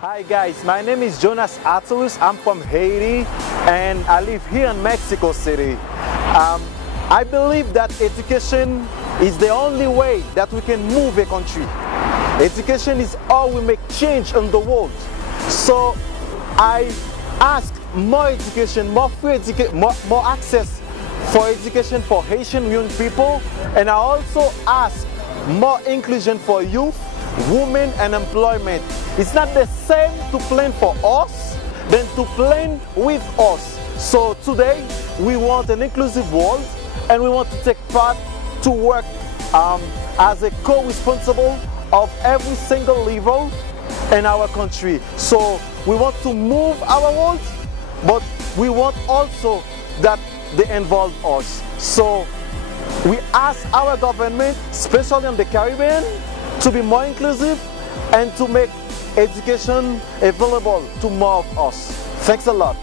Hi guys, my name is Jonas Atulus. I'm from Haiti and I live here in Mexico City. I believe that education is the only way that we can move a country. Education is how we make change in the world. So I ask more education, more free education, more access for education for Haitian young people, and I also ask more inclusion for youth, women, and employment. It's not the same to plan for us than to plan with us. So today we want an inclusive world and we want to take part to work as a co-responsible of every single level in our country. So we want to move our world, but we want also that they involve us. So we ask our government, especially in the Caribbean, to be more inclusive and to make education available to more of us. Thanks a lot.